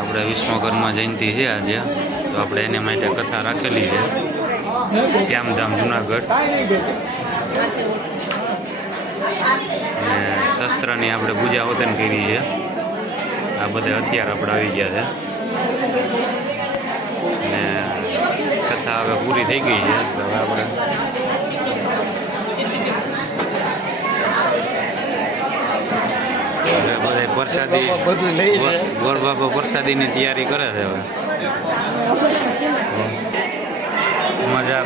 આપણે વિશ્વકર્મા જયંતિ છે આજે, તો આપણે એને માટે કથા રાખેલી છે. શ્યામધામ જુનાગઢ. અને શસ્ત્રની આપણે પૂજા વતન કરી છે. આ બધા હથિયાર આપણે આવી ગયા છે. અને કથા હવે પૂરી થઈ ગઈ છે. હવે આપણે હવે બધા પ્રસાદી ગોર બાપા પ્રસાદીની તૈયારી કરે છે હવે. મજા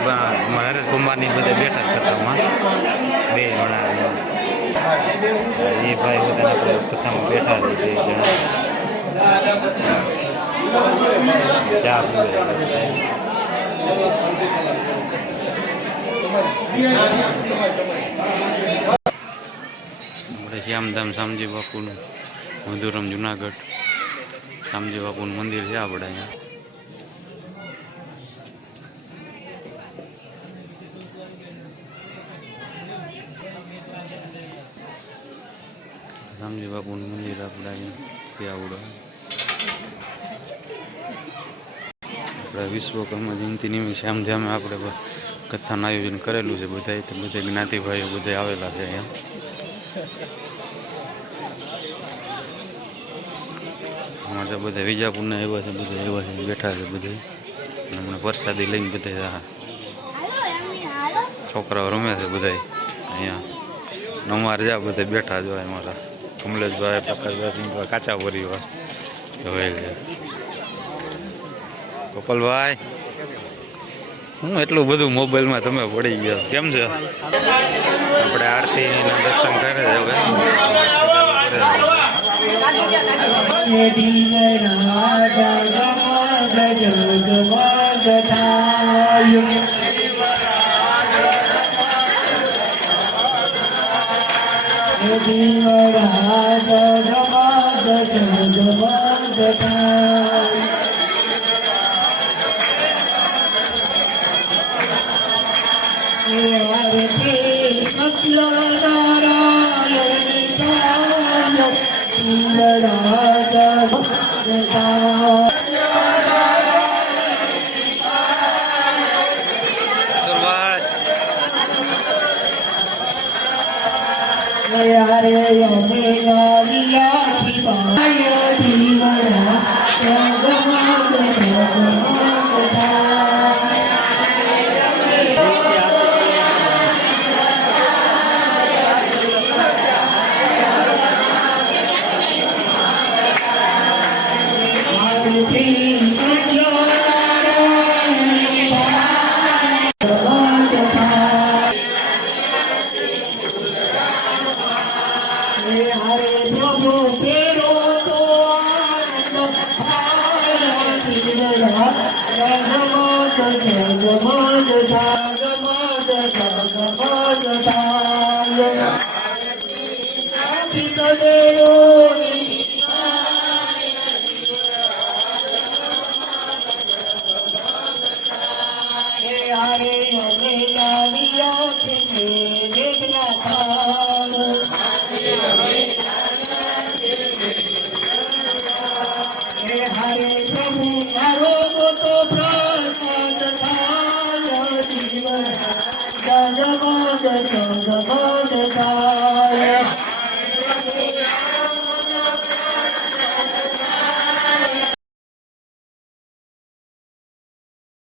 હરેશ કુમારની બધે બેઠા કથામાં બે જણા એ ભાઈ બધા કથામાં બેઠા છે બે જણા. ચા પીવે શ્યામધામ શામજી બાપુનું. મધુરમ જુનાગઢ. શામજી બાપુનું મંદિર છે આપણે અહીંયા રામજી બાપુનું મંદિર આપણે અહીંયા છે આવડે આપણે વિશ્વકર્મા જયંતિ નિમિત્તે શ્યામધામે આપણે કથાનું આયોજન કરેલું છે બધાય. તો બધા જ્ઞાતિભાઈઓ બધા આવેલા છે અહીંયા. અમારે તો બધા વિજાપુરના આવ્યા છે, બધા આવ્યા છે, બેઠા છે બધા. હમણાં પ્રસાદી લઈને બધા છોકરાઓ રમે છે બધા અહીંયા નમાર જ્યાં બધા બેઠા જો અમારા. કમલેશભાઈ, પ્રકાશભાઈ, સિંહભાઈ કાચા પરિવાર હોય છે. હું એટલું બધું મોબાઈલમાં તમે પડી ગયા. કેમ છે? આપણે દીવના જગમગ જગમગ થાય દીવના જગમગ જગમગ થાય સત્ય નારાયણ નિતાય દીવના Yeah. Hare Hare Hare Hare